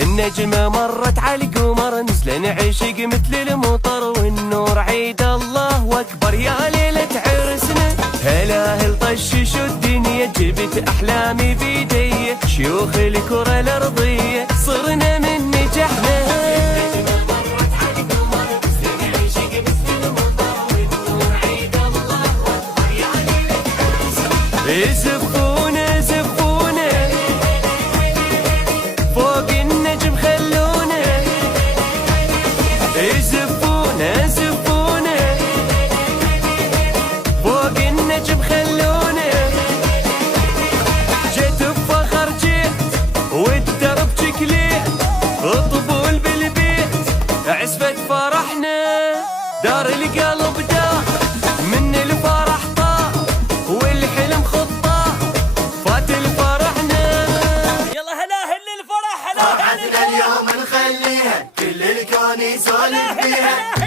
النجمة مرت على القمر، نزل نعشق مثل المطر، والنور عيد الله أكبر يا ليلة عرسنا. هلاهل طششوا الدنيا، جبت أحلامي بيدي، شيوخ الكرة الأرضية صرنا من نجحنا. زفونا زفونا فوق النجم خلونا، زفونا زفونا فوق النجم خلونا. جيت بفخر جيت والدرب جكليت، الطبول بالبيت عزفت فرحنا. دار القلب دار من الفرح طار، والحلم خطة فات الفرحنا. يلا هلا هل الفرح، هلا فرحتنا اليوم نخليها كل الكون يسولف بيها.